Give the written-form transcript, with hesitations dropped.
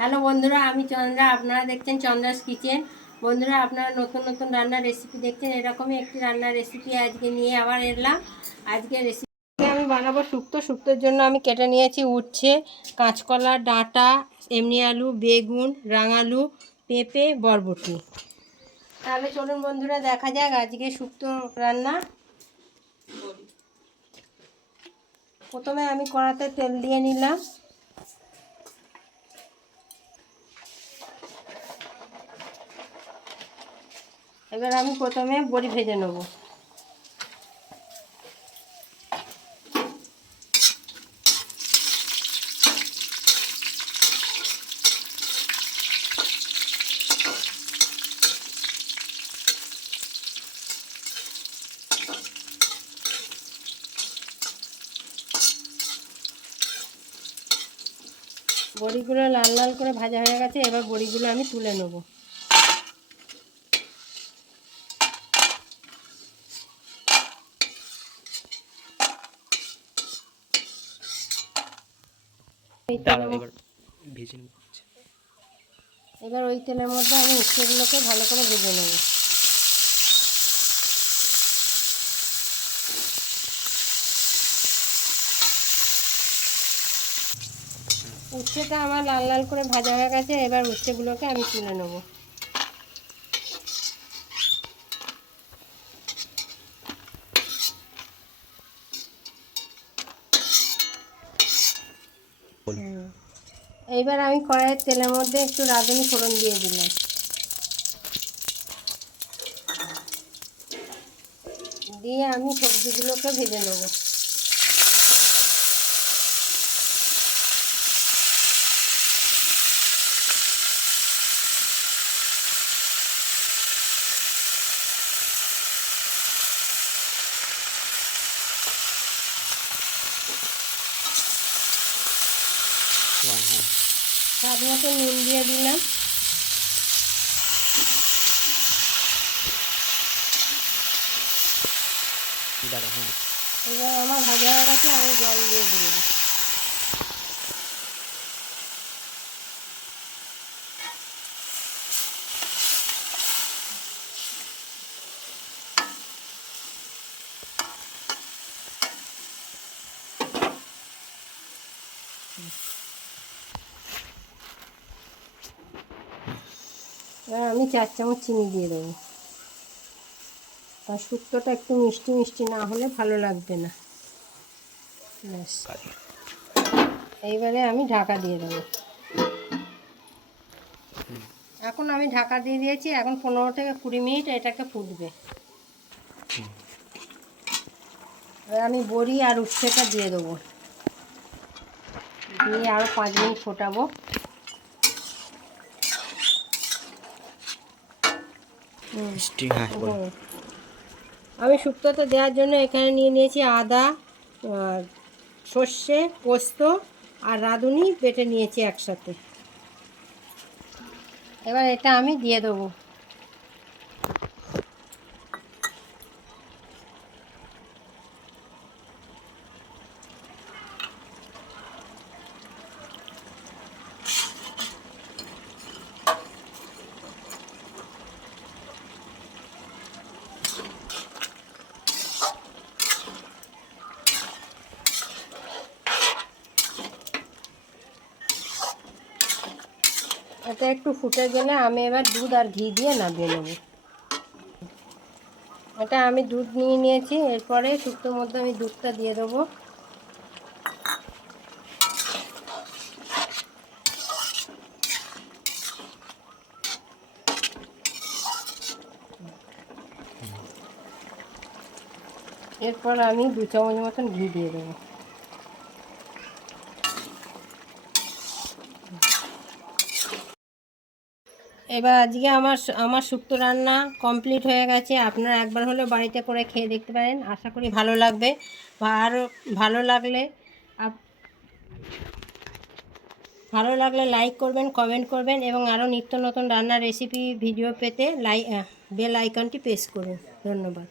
Hello বন্ধুরা, আমি চন্দ্রা। আপনারা দেখছেন চন্দ্রাস কিচেন। বন্ধুরা, আপনারা নতুন নতুন রান্নার রেসিপি দেখছেন। এরকমই একটি রান্নার রেসিপি আজকে নিয়ে আবার এলাম। আজকে রেসিপি আমি বানাবো শুক্তোর জন্য আমি কেটে নিয়েছি উচ্ছে, কাঁচকলা, ডাঁটা, এমনি আলু, বেগুন, রাঙালু, পেঁপে, বরবটি। তাহলে চলুন বন্ধুরা, দেখা যাক আজকে শুক্তো রান্না। প্রথমে আমি কড়াতে তেল দিয়ে নিলাম। এবার আমি প্রথমে বড়ি ভেজে নেব। বড়িগুলো লাল লাল করে ভাজা হয়ে গেছে। এবার বড়িগুলো আমি তুলে নেব। এবার ওই তেলের মধ্যে আমি উচ্ছেগুলোকে ভালো করে ভেজে নেব। উচ্ছেটা আমার লাল লাল করে ভাজা হয়ে গেছে। এবার উচ্ছেগুলোকে আমি তুলে নেব। এইবার আমি কড়াইয়ের তেলের মধ্যে একটু রাঁধুনি ফোড়ন দিয়ে দিলাম। দিয়ে আমি সবজিগুলোকে ভেজে নেব। স্বাদ মতো নুন দিয়ে দিলাম। এবার আমার ভাজা হয়ে গেছে, আমি জল দিয়ে দিলাম। এবার আমি 4 চামচ চিনি দিয়ে দেবো। আর শুক্তোটা একটু মিষ্টি মিষ্টি না হলে ভালো লাগবে না। ব্যাস, এইবারে আমি ঢাকা দিয়ে দেবো। এখন আমি ঢাকা দিয়ে দিয়েছি। এখন 15 থেকে 20 মিনিট এটাকে ফুটবে। এবার আমি বড়ি আর উচ্ছেটা দিয়ে দেবো। দিয়ে আরও 5 মিনিট ফোটাবো। আমি শুক্তোতে দেওয়ার জন্য এখানে নিয়ে নিয়েছি আদা, সর্ষে, পোস্ত আর রাঁধুনি বেটে নিয়েছি একসাথে। এবার এটা আমি দিয়ে দেবো। এটা একটু ফুটে গেলে আমি এবার দুধ আর ঘি দিয়ে নামিয়ে নেব। এটা আমি দুধ নিয়ে নিয়েছি। এরপরে শুক্তোর মধ্যে আমি দুধটা দিয়ে দেবো। এরপর আমি 2 চামচ মতন ঘি দিয়ে দেবো। এবার আজকে আমার শুক্তো রান্না কমপ্লিট হয়ে গেছে। আপনারা একবার হলেও বাড়িতে করে খেয়ে দেখতে পারেন। আশা করি ভালো লাগবে। বা আরও ভালো লাগলে লাইক করবেন, কমেন্ট করবেন এবং আরও নিত্য নতুন রান্নার রেসিপি ভিডিও পেতে বেল আইকনটি প্রেস করুন। ধন্যবাদ।